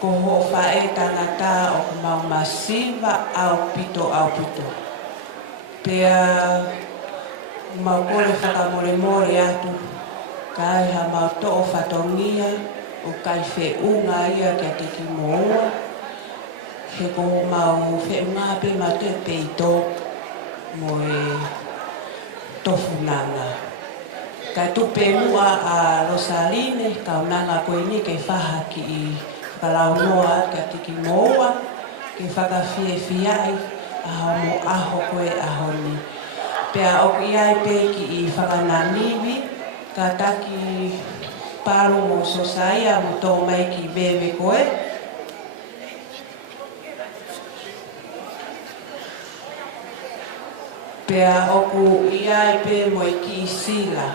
ko ho whae tangata o ku mau masiva au pito. Pea mau kore whakamore atu kai ha mau to'o whatongia o kai whiunga ia kia te ki moa. He ko mau whiunga pe ma te peito mo e tofunanga. Kai tupe mua a Rosaline kaunanga koe ni ke whaha ki i whakalaunoa kia te ki moa ke whakawhiai a mo aho koe aho ni. Pea o ki ai pe ki i whakananiwi ka taki paro mo sosaia mo tō mai ki bebe koe. Pea oku iai pe mo i ki sila.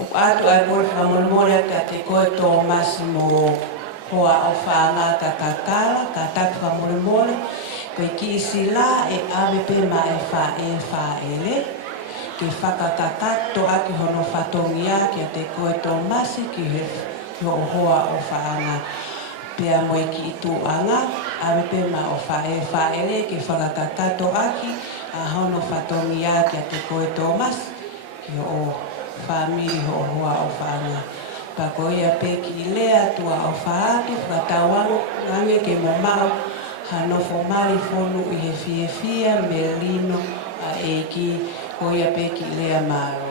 Oku atu ai kore whamolmore ka te koe tō masi mo hoa o whaanga ka kakala, ka taki whamolmore. Koe ki sila e ame pe ma e whaele. Ke whakakakato aki hono whatongia kia te koe tō masi ki he hoa o whaanga. Pea mo i ki ituanga, ame pe ma o whaele ke whakakakato aki a hono whatongia kia te koe tō masi ki o whamiri ho hoa o whaanga. Pakoia pe ki lea tua o whaatu, whakatawano, ngange ke mo mau, hanofo mari fonu i he fia me lino a eki, koia pe ki lea maro.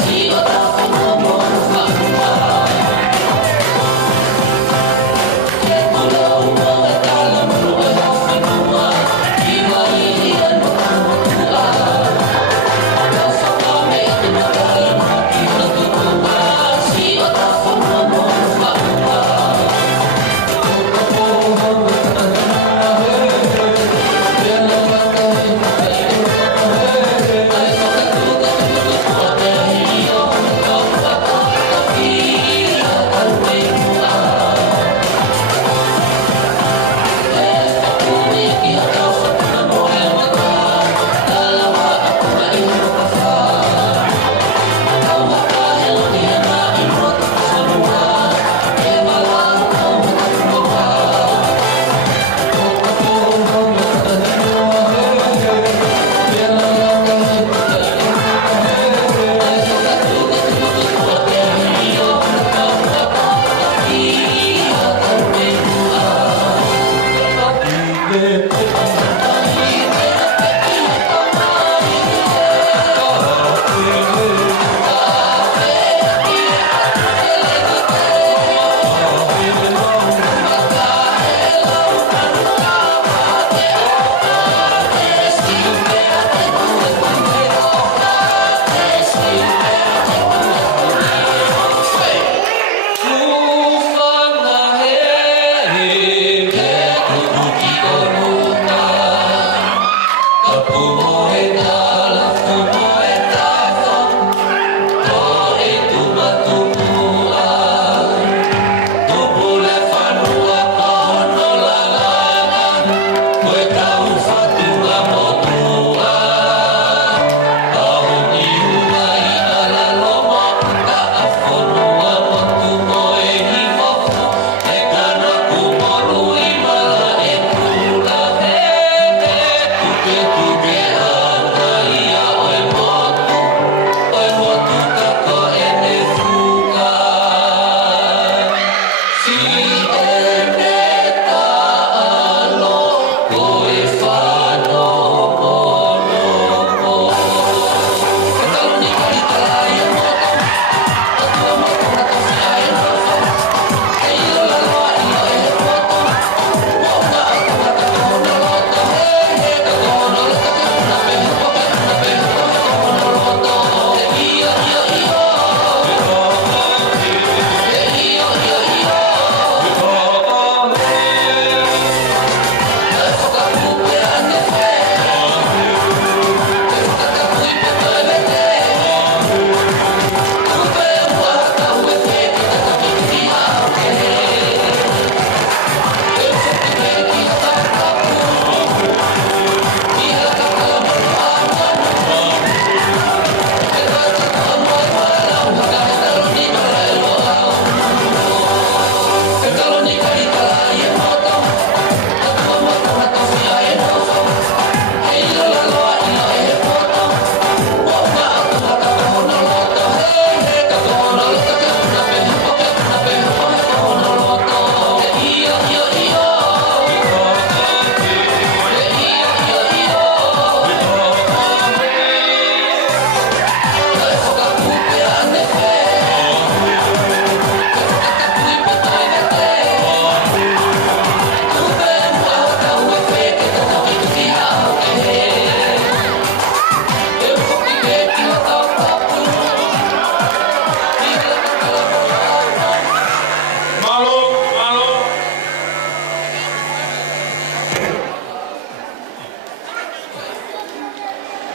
See you.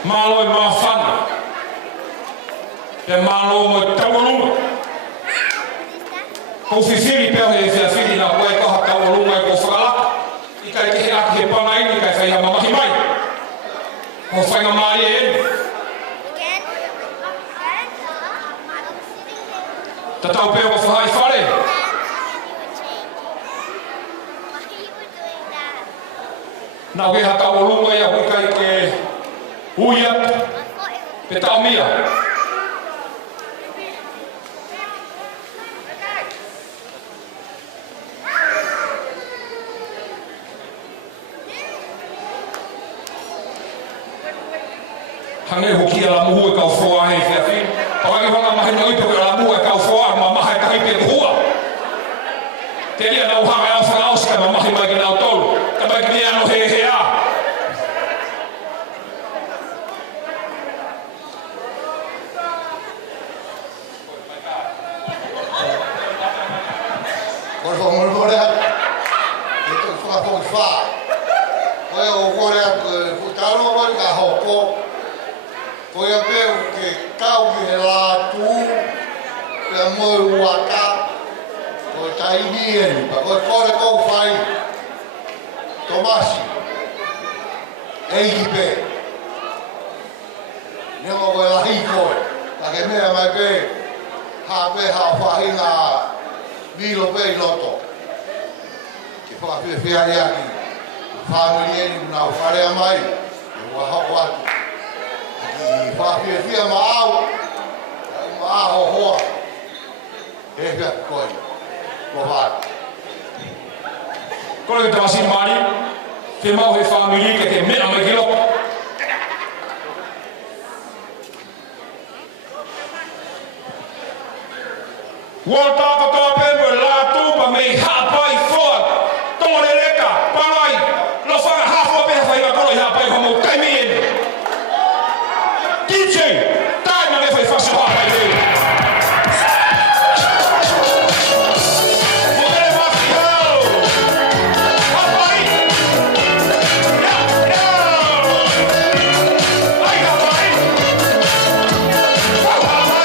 Maloi mawhana. Te malo mo tawalunga. Ko whiwhiri pēo he whiwhiri nā koe kaha tawalunga e ko whakalaka. I kai te he aki he pana ini kai whaiha mamahi mai. Ko whainga mai e enu. Ta tau pēo ko whahai whare. Nā weha tawalunga ia hui kai ke uiat pe tau mia. Hange hoki ala muhu e kau whoa hei whiawhi. Pawangi wanga mahi na uipe ala muhu e kau whoa ma maha e kahi pe hua. Te ria nau hanga au whanga auska ma mahi mai ki nau tolu. Ka mai ki ni ano he he a. Kore whongo morea, e tō whakapōki whā. Koe o korea kutaro wari ka hoko. Koe a pēu ke kau ki he lātū, pēa moe uaka. Koe taini eni, pa koe kore kou whai. Tomasi. Eiki pē. Nemo koe lahi koe. Ta ke mea mai pē. Hā pē hā whahinga Milo pe loto. Ke whakawhia whiari aki. Whamiri eni kuna whare mai. E wahako atu. Ki whakawhia ma au. Ma aho hoa. E whia koi. Ko whare. Kore ke te wasi mani. Te mau he whamiri ke te mea mai ki loko. Wotaka ka pēmwe lātū pa mei hapai whoa. Tōre reka, parai. Lo whanga hafua peha whaiga koroi hapai homo taimi eni. DJ, tai mange whai whasu hapai te. Mokere maki hau. Hapai. Ia, ia. Ai hapai. Wau hapai.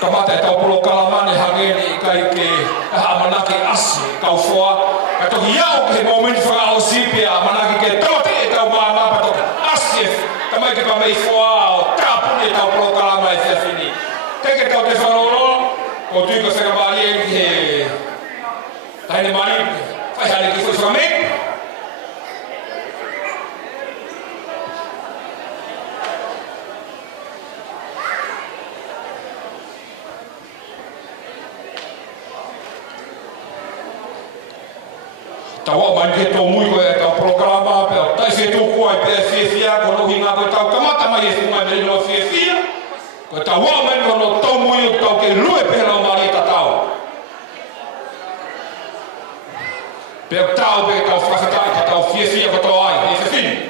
Kamata e tau polo kalamane hangeni I kai ke manaki asi kau foa. Ka toki iau ke momenti whaka o sipi a manaki ke tote e tau maa patoki asi e kamai ke pamei foa o tāpuni e tau polo kalamane e whiawhini. Teke tau te whanoro, ko tui ko seka maari e ki he taine maari whaihane ki whai whakamei. Tawa mai ke tō mui koe tau programa pēo tai se tō kua I pēa whiawhia ko nohi ngā koe tau kamata mai e whunga me ino whiawhia koe tau wau mai kono tau mui o tau ke lue pēra o maari ta tau pēo tau pēo tau whakatai ta tau whiawhia ko tau ai e whiawhini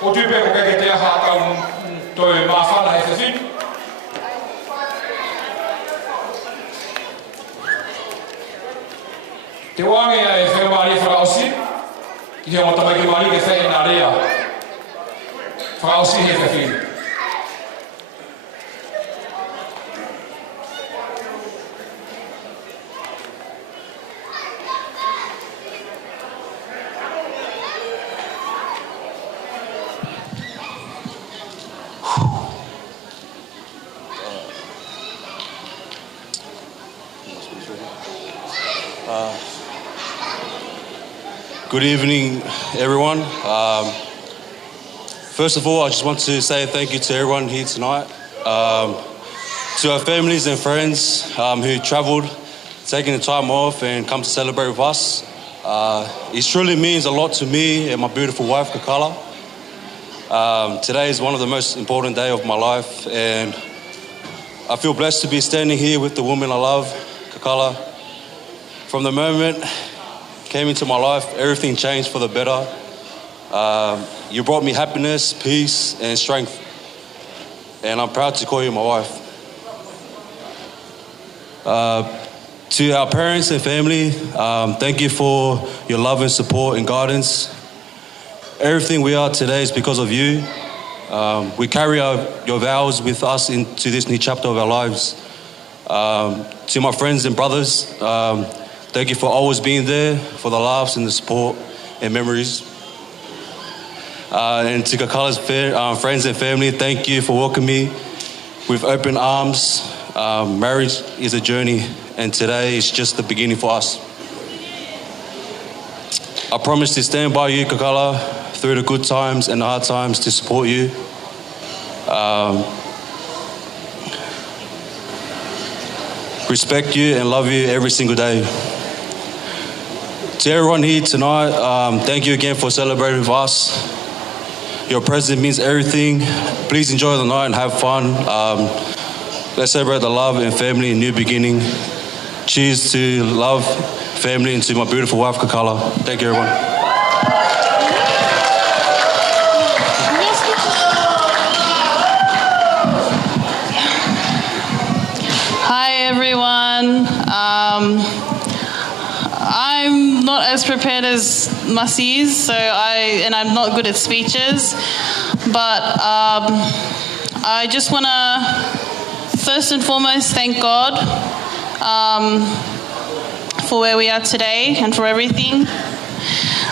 Ko tupe ko kake te aha kau toi mawhana he te whinu. Te wāngia e whewari whakaosi, ki hea matamai ki mari ke whai nā rea. Whakaosi he te whinu. Good evening, everyone. First of all, I just want to say thank you to everyone here tonight. To our families and friends who travelled, taking the time off and come to celebrate with us. It truly means a lot to me and my beautiful wife, Kakala. Today is one of the most important days of my life, and I feel blessed to be standing here with the woman I love, Kakala. From the moment came into my life, everything changed for the better. You brought me happiness, peace, and strength. And I'm proud to call you my wife. To our parents and family, thank you for your love and support and guidance. Everything we are today is because of you. We carry your vows with us into this new chapter of our lives. To my friends and brothers, thank you for always being there, for the laughs and the support and memories. And to Kakala's friends and family, thank you for welcoming me with open arms. Marriage is a journey, and today is just the beginning for us. I promise to stand by you, Kakala, through the good times and the hard times, to support you. Respect you and love you every single day. To everyone here tonight, thank you again for celebrating with us. Your presence means everything. Please enjoy the night and have fun. Let's celebrate the love and family and new beginning. Cheers to love, family, and to my beautiful wife, Kakala. Thank you, everyone. Hi, everyone. I'm not as prepared as Masi is, and I'm not good at speeches, but I just want to first and foremost thank God for where we are today and for everything.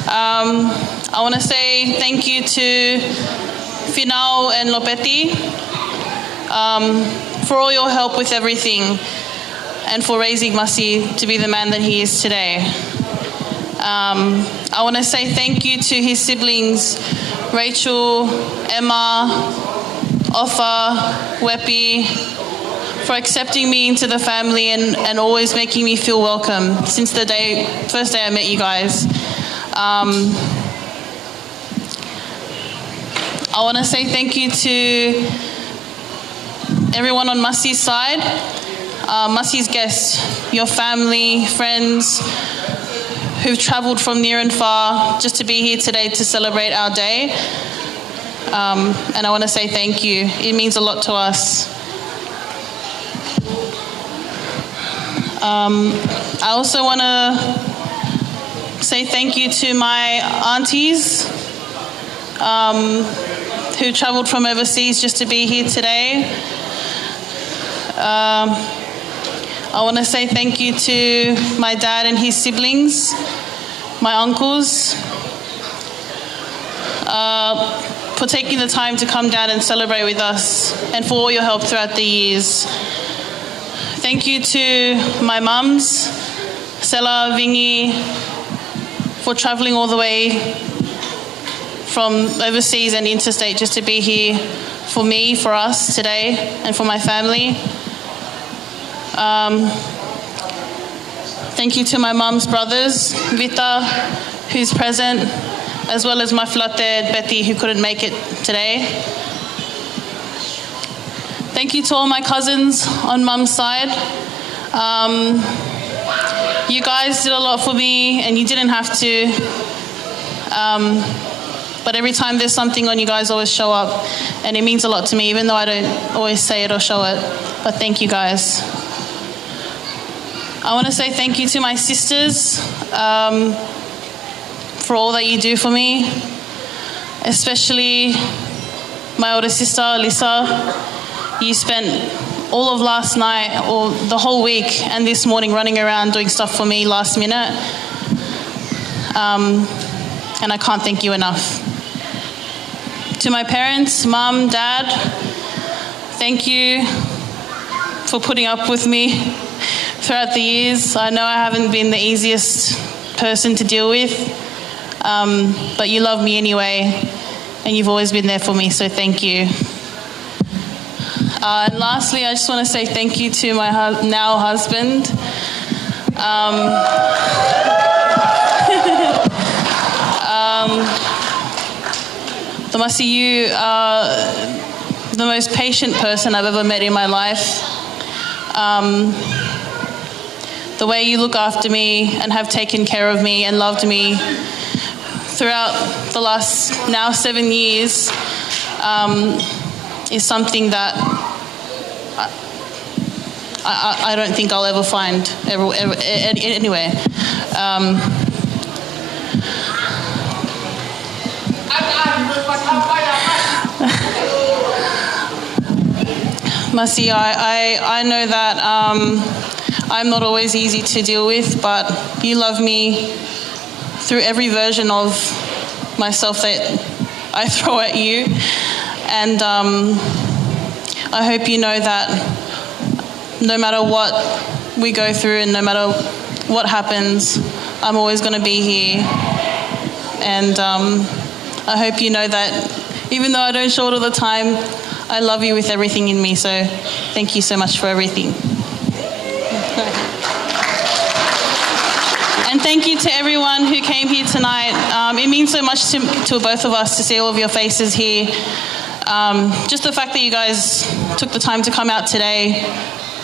I want to say thank you to Finau and Lopeti for all your help with everything, and for raising Masi to be the man that he is today. I want to say thank you to his siblings, Rachel, Emma, Offa, Wepi, for accepting me into the family and always making me feel welcome since the first day I met you guys. I want to say thank you to everyone on Masi's side. Masi's guests, your family, friends who've travelled from near and far just to be here today to celebrate our day. And I want to say thank you. It means a lot to us. I also want to say thank you to my aunties who travelled from overseas just to be here today. I want to say thank you to my dad and his siblings, my uncles, for taking the time to come down and celebrate with us, and for all your help throughout the years. Thank you to my mums, Sela, Vingi, for travelling all the way from overseas and interstate just to be here for me, for us today, and for my family. Thank you to my mum's brothers, Vita, who's present, as well as my flatte, Betty, who couldn't make it today. Thank you to all my cousins on mum's side. You guys did a lot for me, and you didn't have to. But every time there's something on, you guys always show up. And it means a lot to me, even though I don't always say it or show it. But thank you guys. I want to say thank you to my sisters for all that you do for me. Especially my older sister, Lisa. You spent all of last night, or the whole week, and this morning running around doing stuff for me last minute. And I can't thank you enough. To my parents, Mum, Dad, thank you for putting up with me throughout the years. I know I haven't been the easiest person to deal with, but you love me anyway, and you've always been there for me, so thank you. And lastly, I just want to say thank you to my now husband. Tomasi, you are the most patient person I've ever met in my life. The way you look after me and have taken care of me and loved me throughout the last now 7 years is something that I don't think I'll ever find anywhere. Masi, I know that I'm not always easy to deal with, but you love me through every version of myself that I throw at you. And I hope you know that no matter what we go through and no matter what happens, I'm always going to be here. And I hope you know that even though I don't show it all the time, I love you with everything in me. So thank you so much for everything. And thank you to everyone who came here tonight. It means so much to both of us to see all of your faces here. Just the fact that you guys took the time to come out today,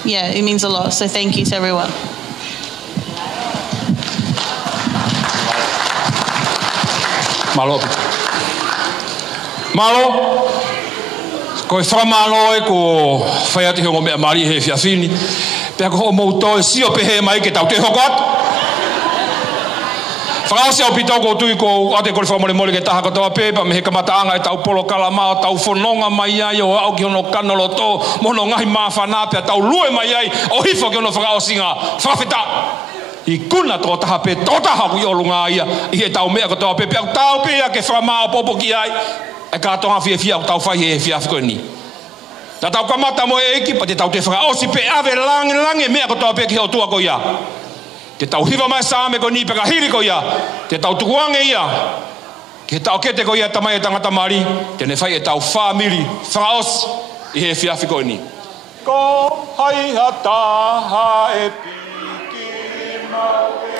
yeah, it means a lot. So thank you to everyone. Malo, ko whamalo e ko whaiati hongo mea mari he whiawhini. Pea ko ho mouto e sio pehe mai ke tau te hokot. Whakaosi au pitau ko tui ko ate kore whamore mole ke taha katoa pepa me he kamataanga e tau polo kalamao, tau whanonga mai ai o au ki hono kanolo tō, mono ngahi maa whanā pea tau lue mai ai o hifo ki hono whakaosi ngā whawhita. I kuna tō taha pe tō taha kui olunga ia i he tau mea katoa pe pea tau pea ke whamao popo ki ai e kātonga whiawhia o tau whai he whiawhiko ni. Ta tau kamata mo e eki pa te tau te whakaosi pe ave lange mea katoa pe ki ho tua ko ia. Te tau hiva mai sāme ko ni peka hiri ko ia. Te tau tukuange ia. Ke tau kete ko ia tamai e tangata mari. Tene whai e tau whamiri whakaosi i he whiawhiko ni. Ko hai ha taha e piki mau e.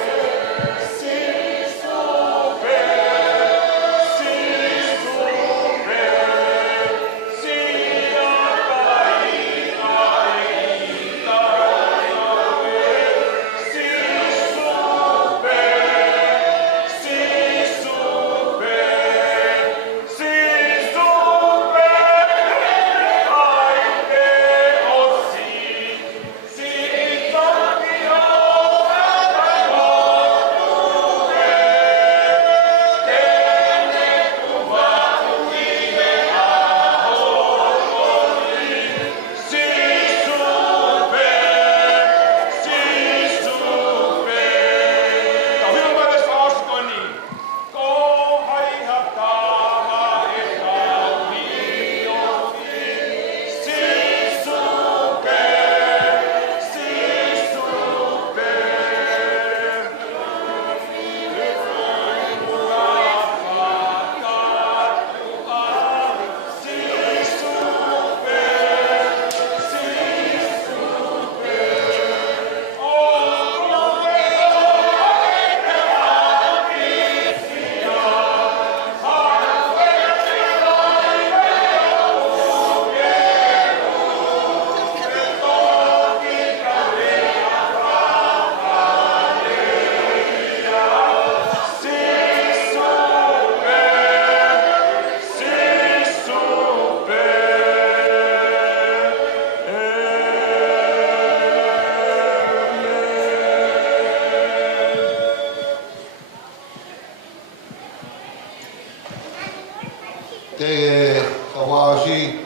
Kawasi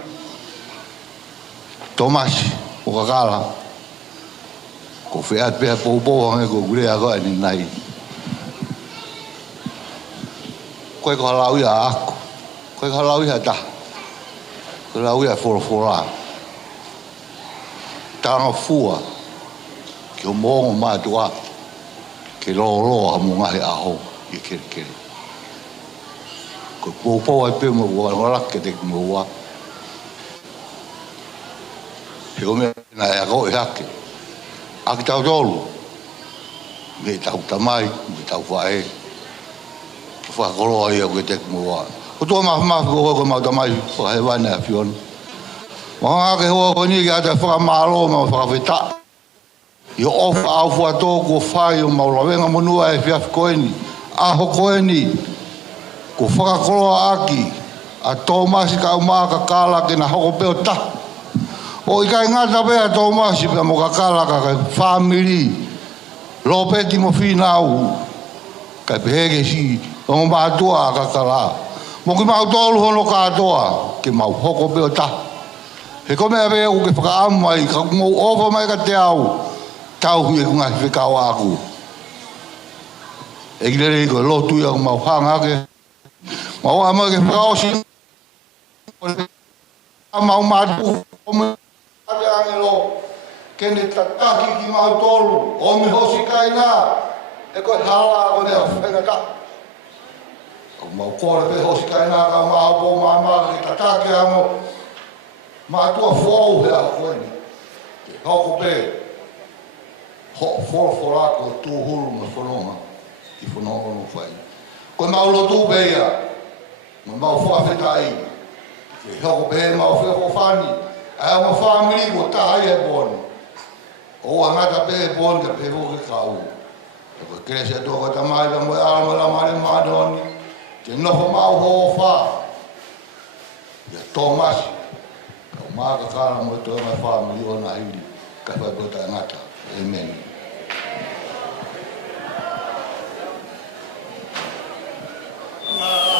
Tomasi o Kakala ko whea pēha pōpō hange ko gure a koe ni nai koe ko halau ia ako koe ko halau ia ta koe halau ia whora tanga fua ki o mōngo mātua ke lo ha mo ngahe aho i kere ko pōpō ai pē mo wala ke te mo wa he o mea na e ako e hake aki tau tolu me tau tamai me tau whae whakoroa ia koe te mo wa o tō mafu ko mau tamai whahe wana a whiona Mga ke hoa ko ni ki ata whakamaro ma whakawhita. I o ofa au fua tō ko whai o maulawenga monua e whiawhi koe ni. Aho koe ni. Ko whakakoroa aki. A tō masi ka umaa Kakala ke na hoko peo ta. O i kai ngata pēa tō masi pēa mo Kakala ka kai whamiri. Lopeti mo whinau. Kai pehege si. O mātua a Kakala. Mo ki mau tōlu hono kātoa. Ke mau hoko peo ta. He ko mea vea o ke whakaamu mai, ka mou ofa mai ka te au, tau hui e kunga hi whikau aku. E kirere i koe lotu ia ku mau hanga ke. Mau ama ke whakao si. Mau mātu o me ate angelo, kene tataki ki mau tolu, o me hosi kai nā, e koe hala ko nea whengata. O mau kore pe hosi kai nā, ka mau po māma ke tataki amo, Mātua whou hea koe ni. Te hoko pē. Whora ko tūhuru ma whanonga. I whanonga no whai. Koe mau lotu pē ia. Ma mau whawhetai. Te hoko pē mau wheho whani. Ai ma whamiri ko taha e pōni. O angata pē e pōni ka pē hoke kau. E koe krese a tōka tamai la moe alama la mare madoni. Te noho mau ho wha. Ia tōmasi. Mā Kakala mo tō mai whamiri o nā hiri, ka whai pota ngata. Amen. Oh,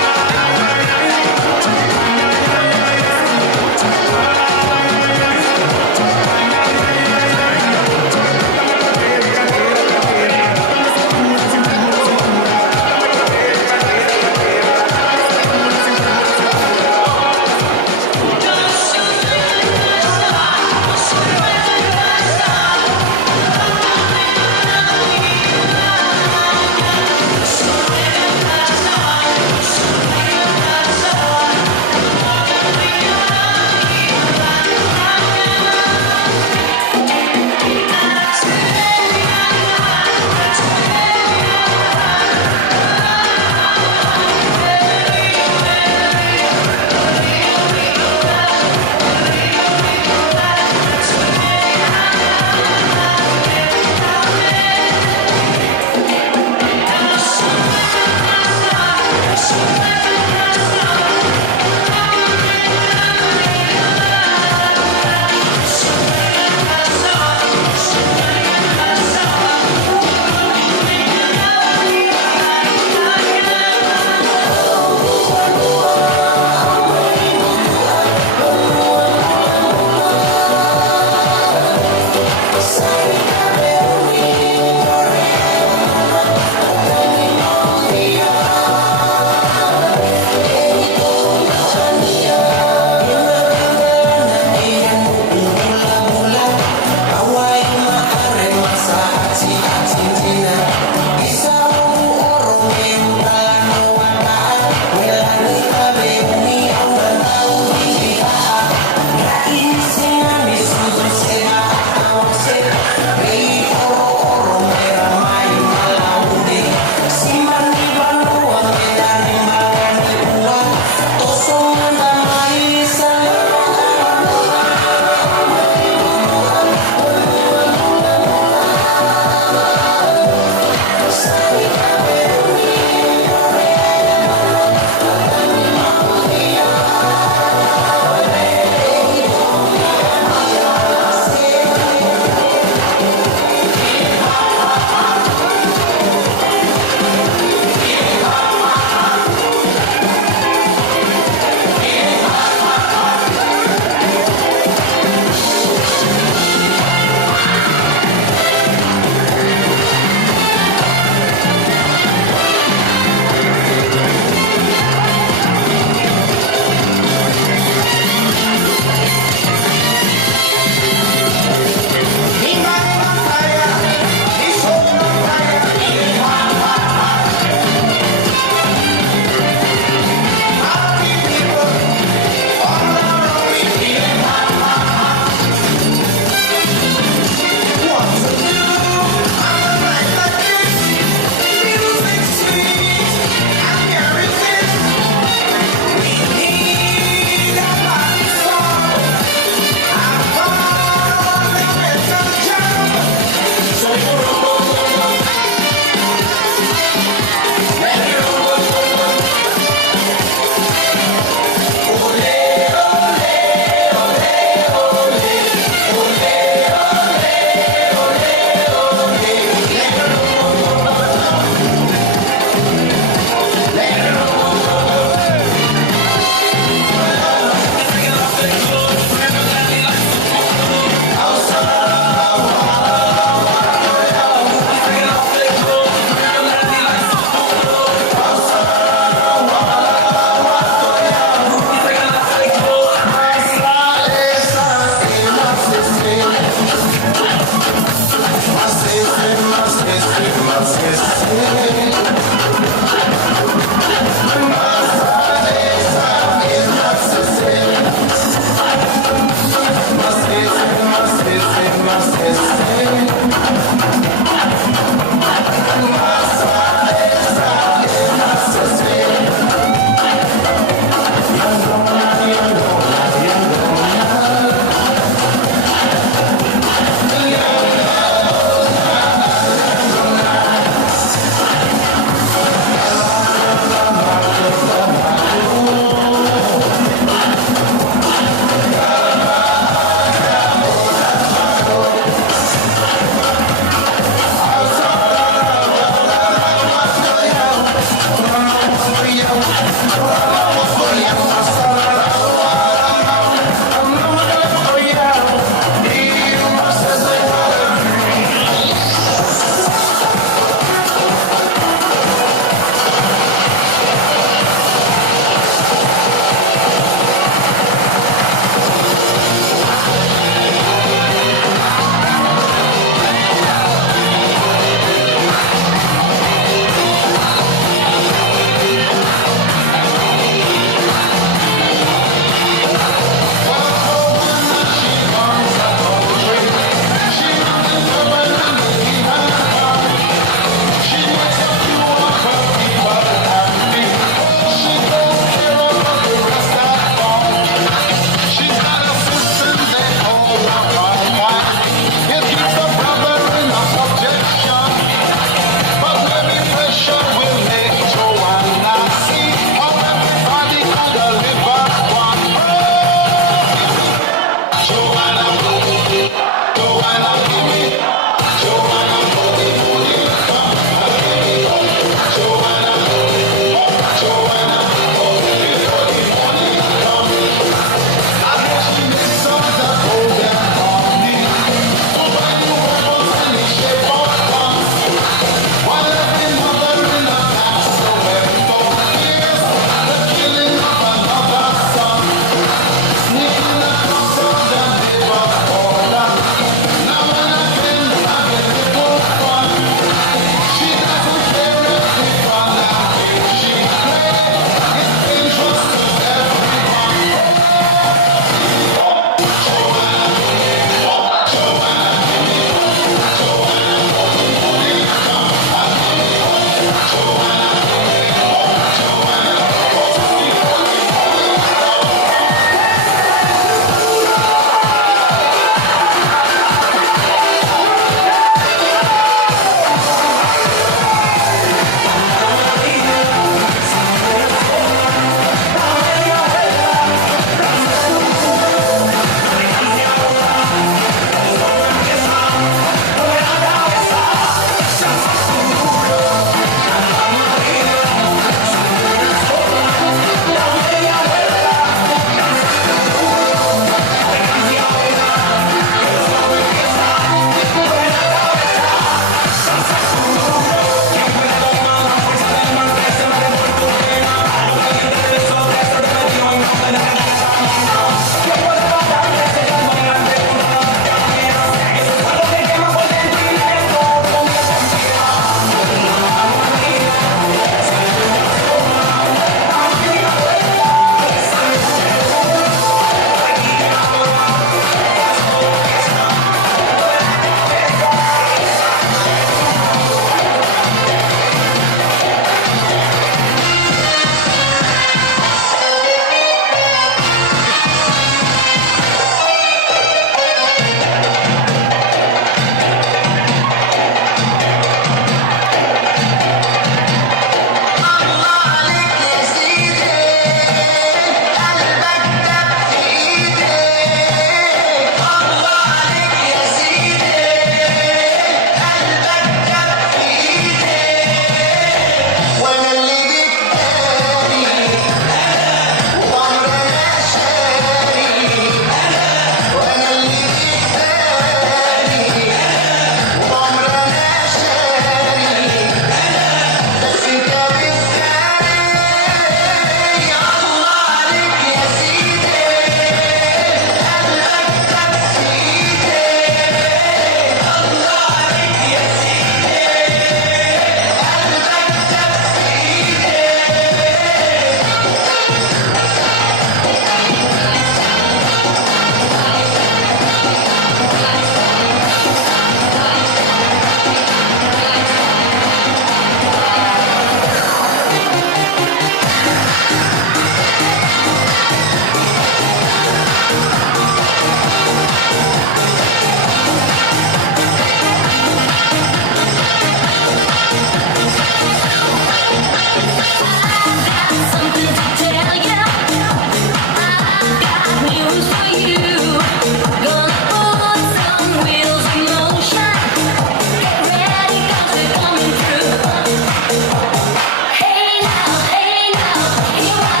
Hey now,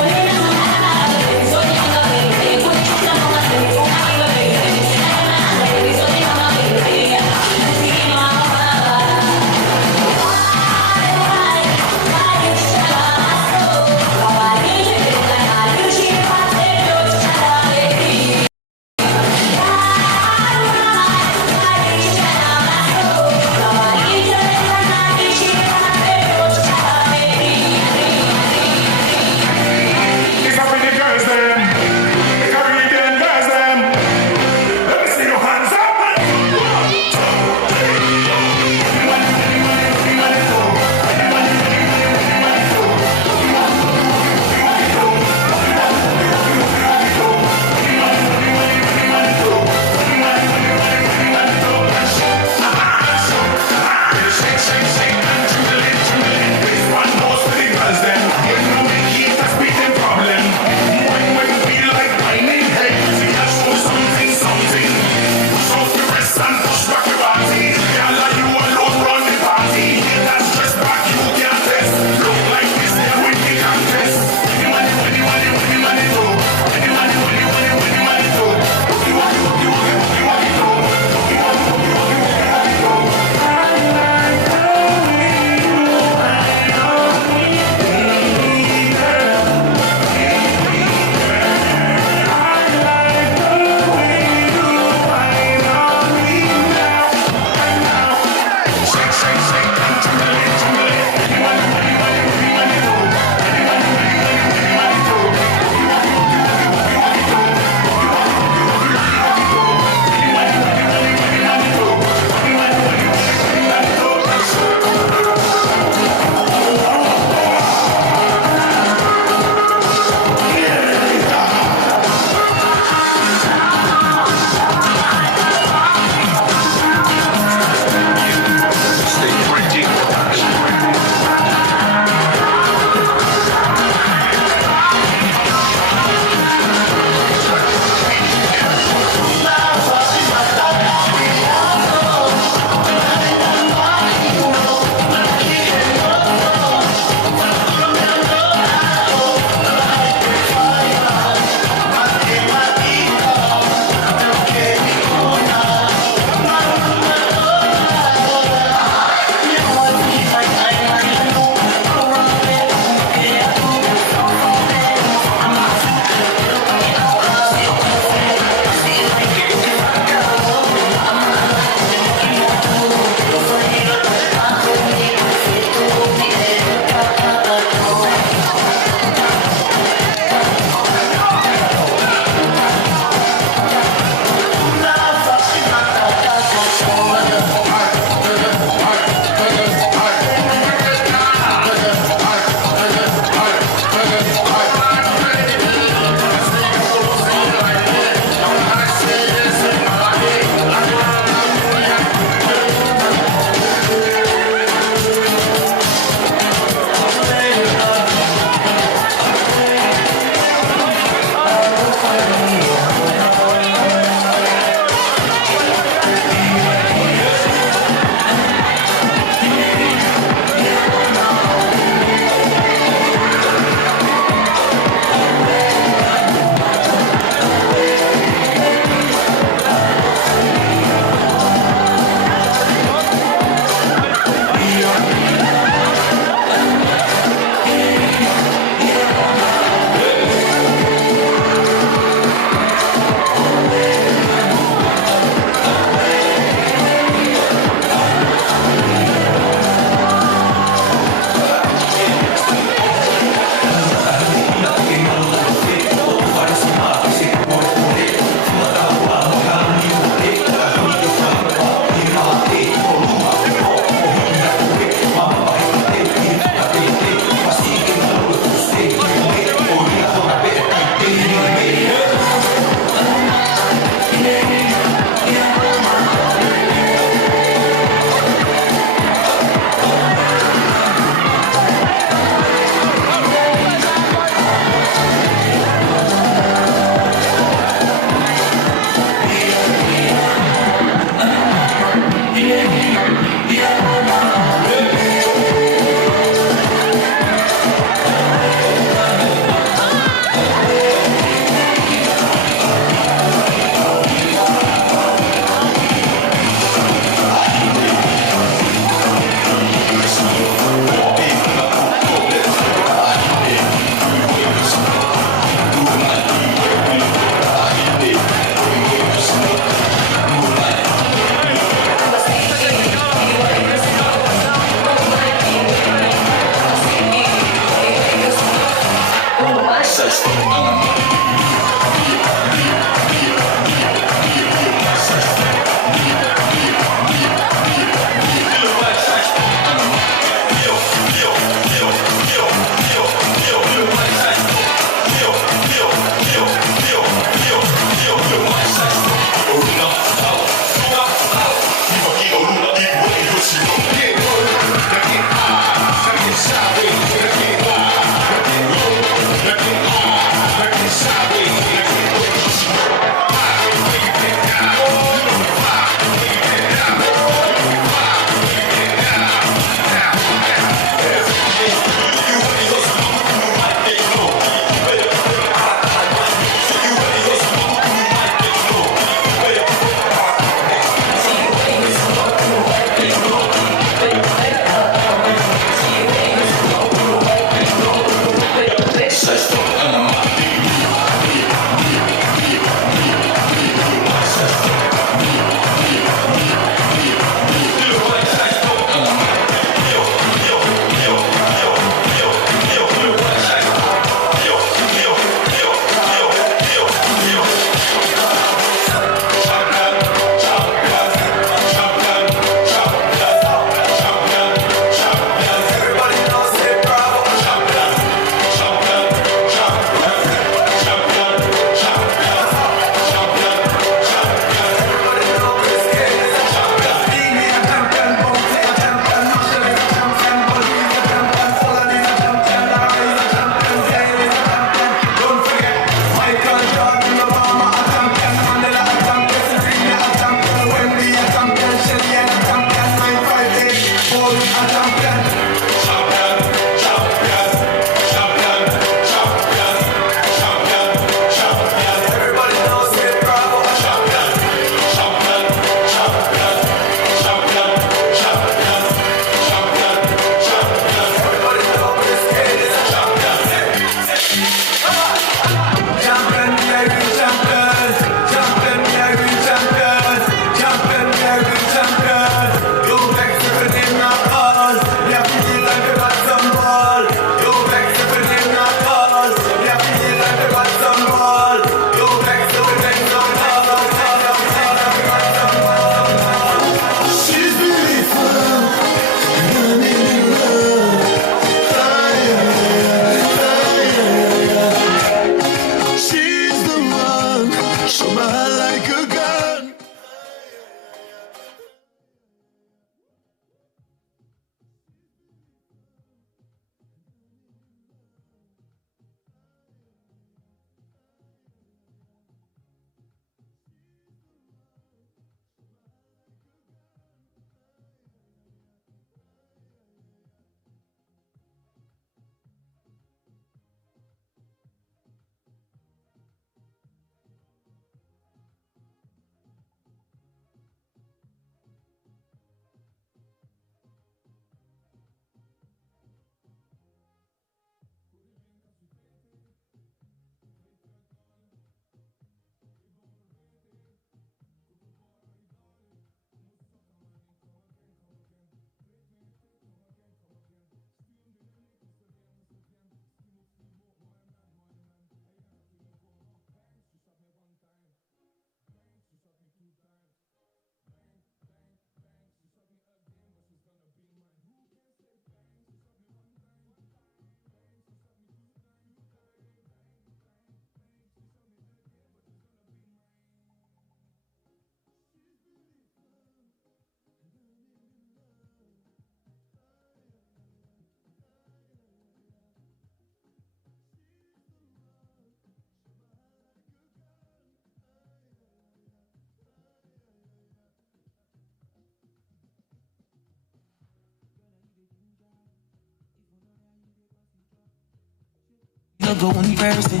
No go in person.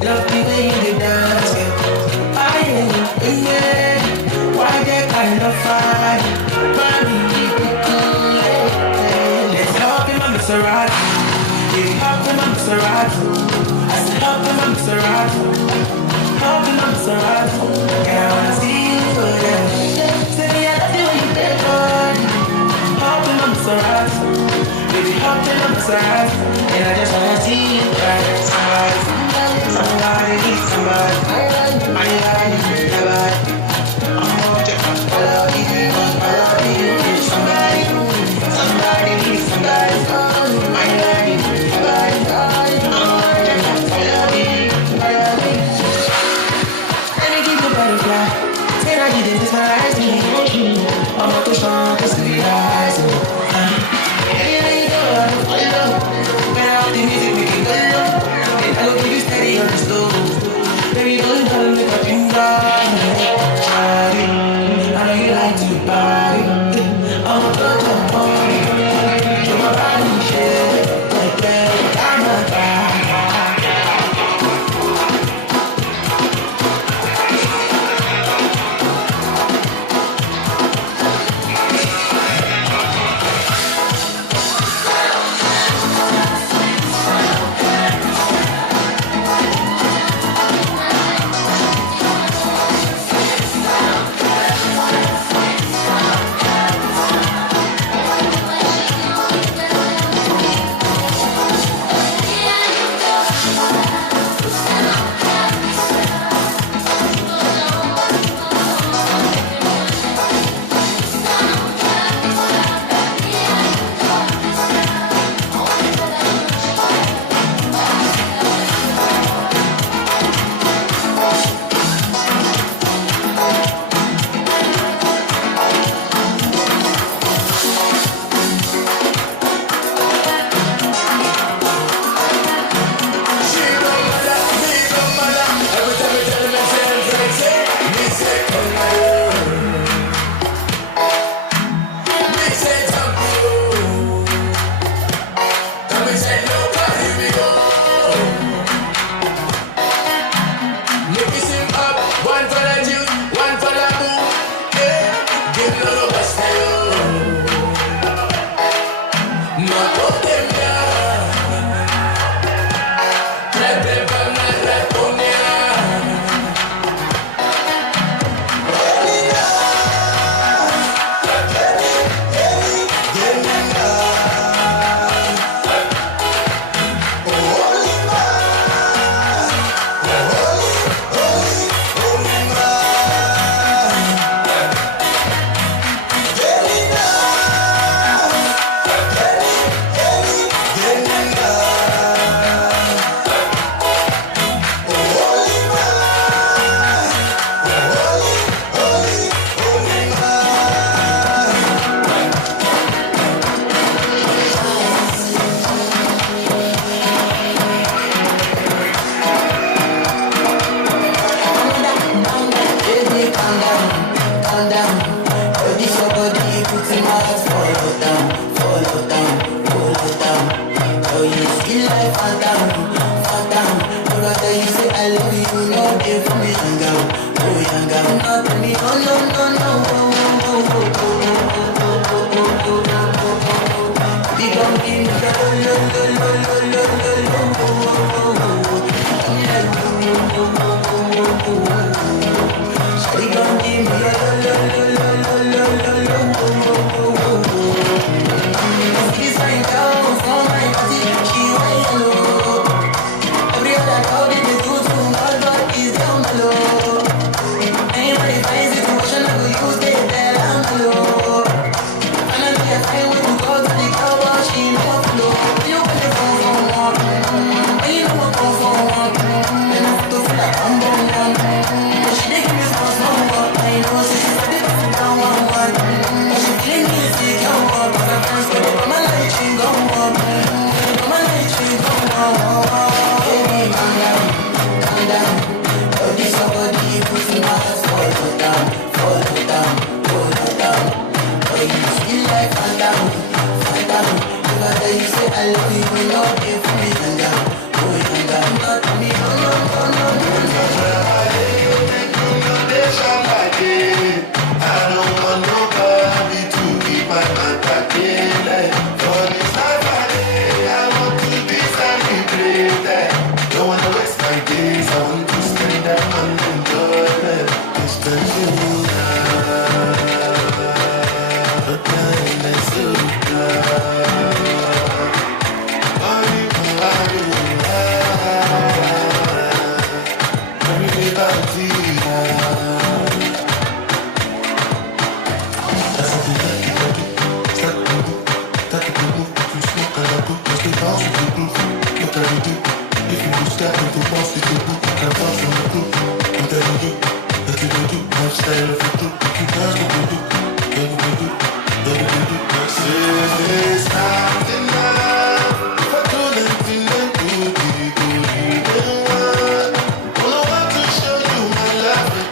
Love the way you dance, yeah. Yeah. Why they kind of fight? Let's help him, I'm Maserati. Yeah, help him, I'm Maserati. I said help him, I'm Maserati. Help him, I'm Maserati. And I wanna see you for that. Say me, I love you when you play good. Help him, I'm Maserati. Baby, help him, I'm Maserati. And I just wanna see you right. things on. I know you like to party. I'm a good boy. You're my body shit. Like that, I'm a guy. Love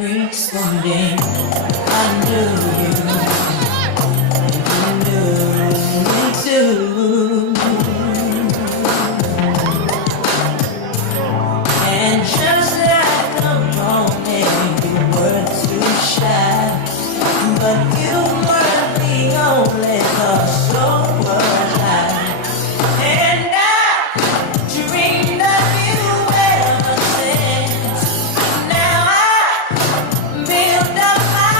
responding. I knew you knew me too. And just like the morning, you were too shy, but you weren't the only cause, so was I. And I dreamed of you ever since. Now I build up my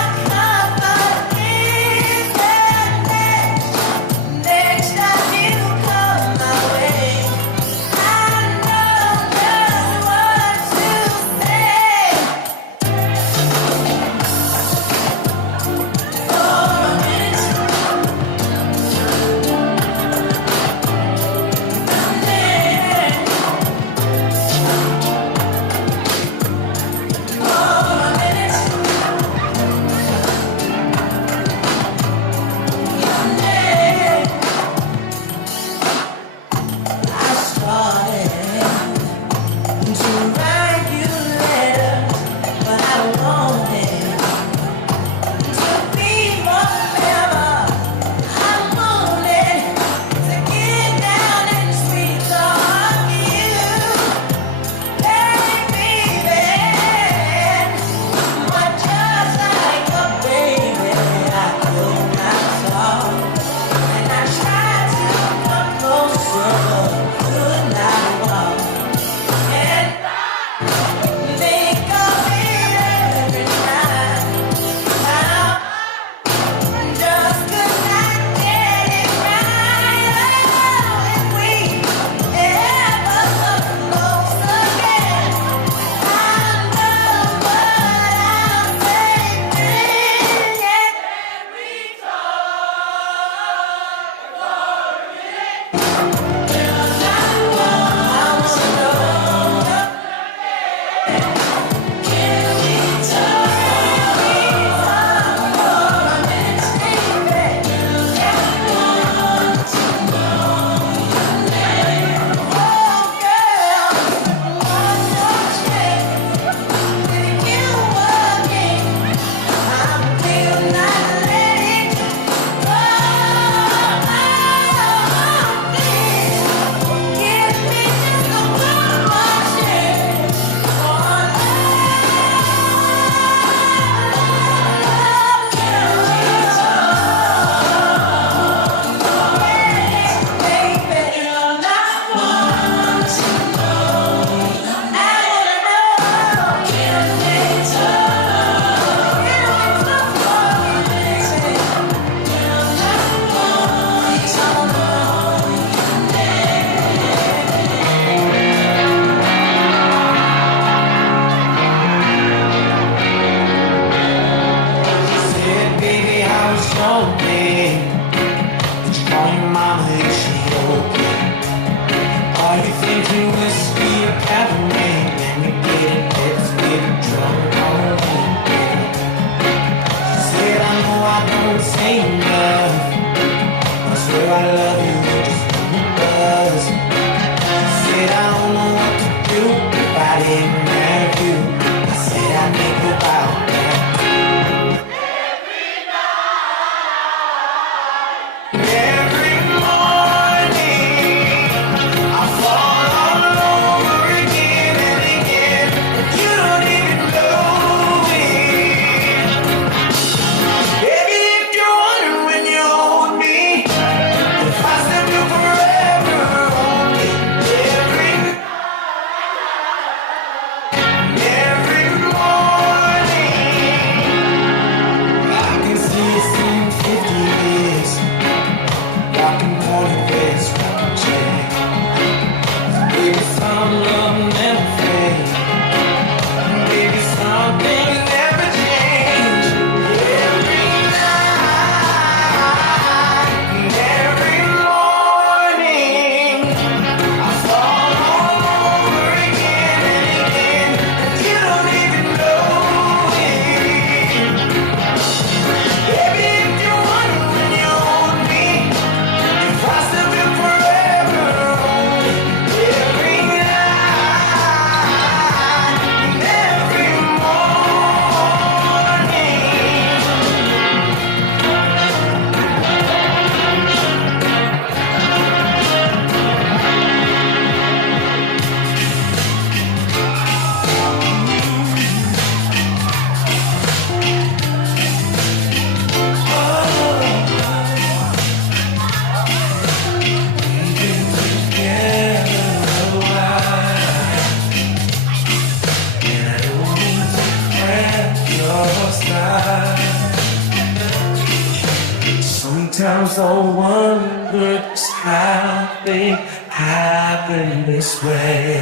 Sometimes I wonder just how things happen this way.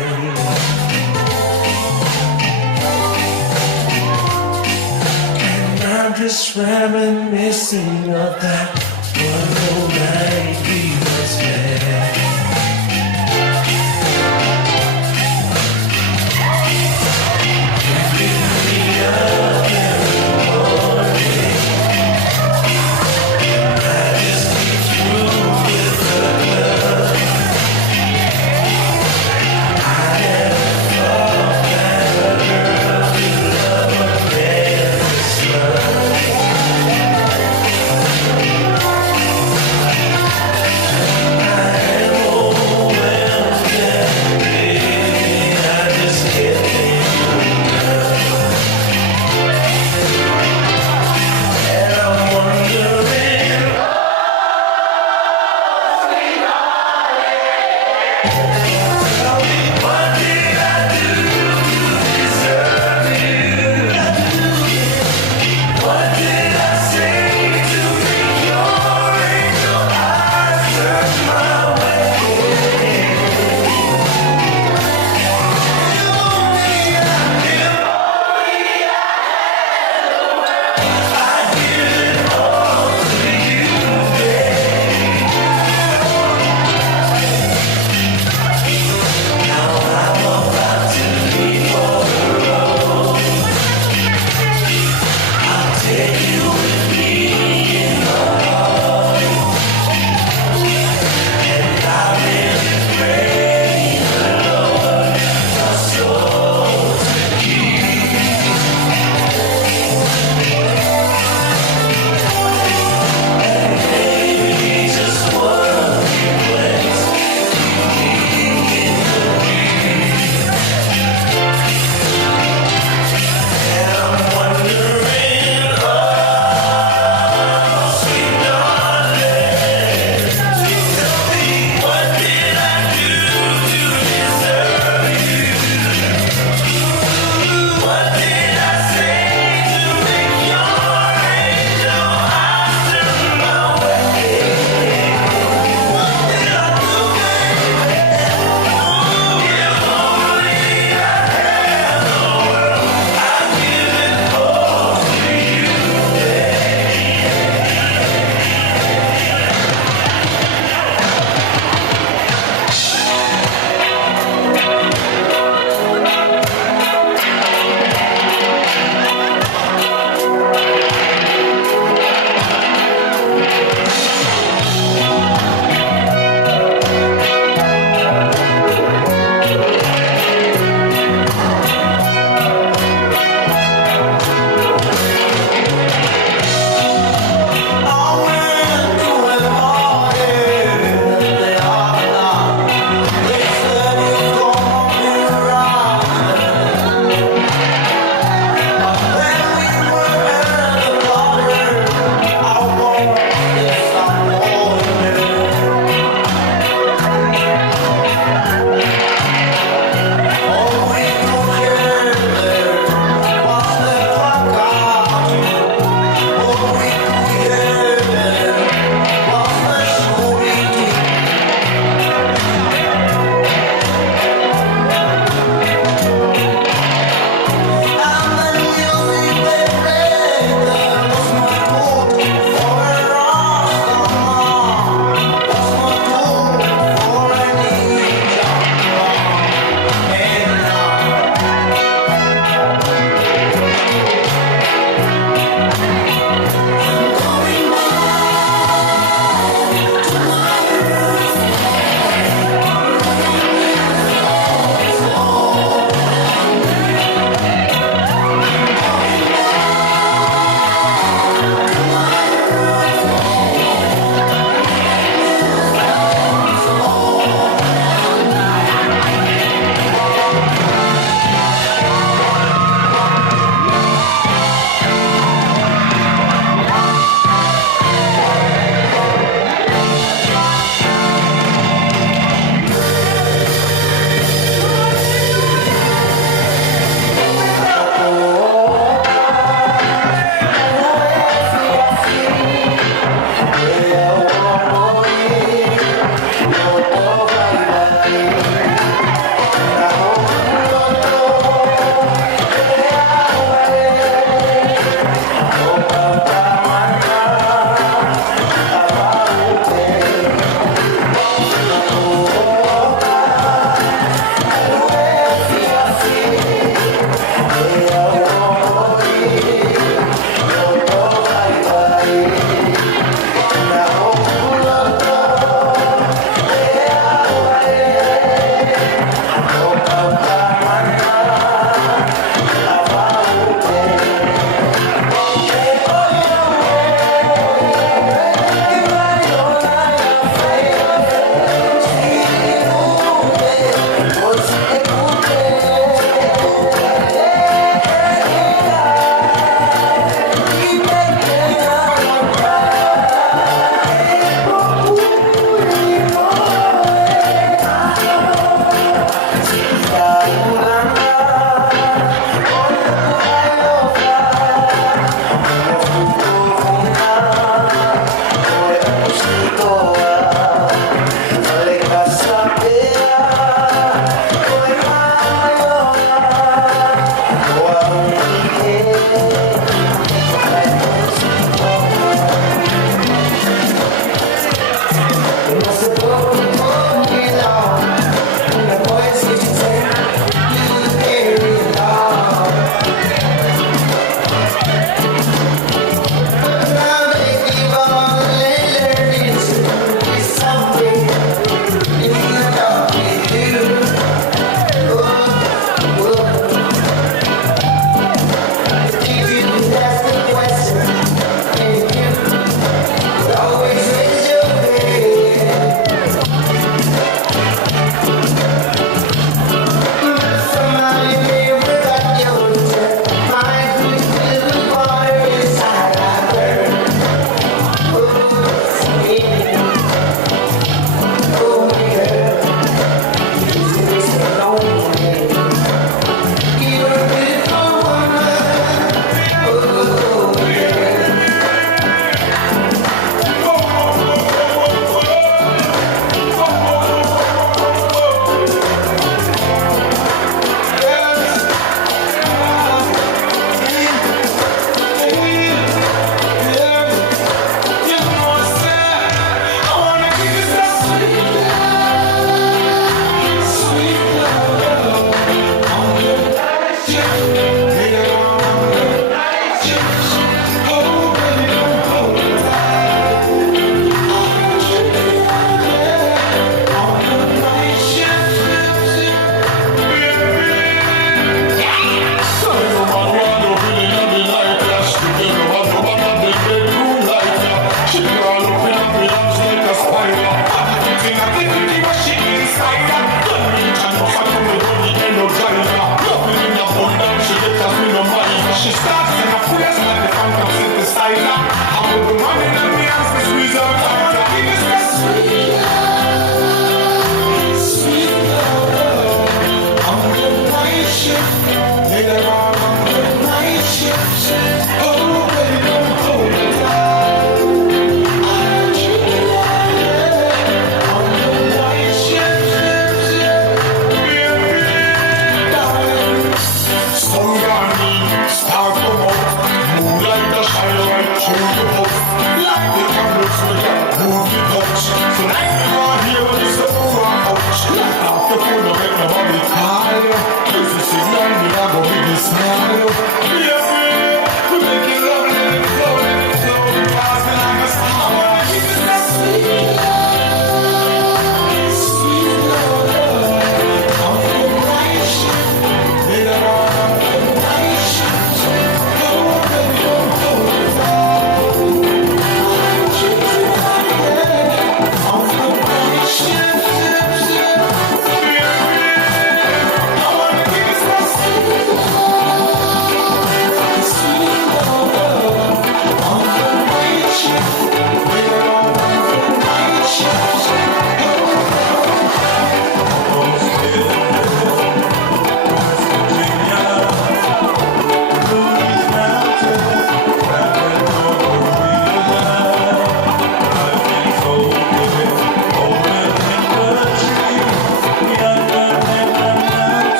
And I'm just reminiscing of that one night we was there.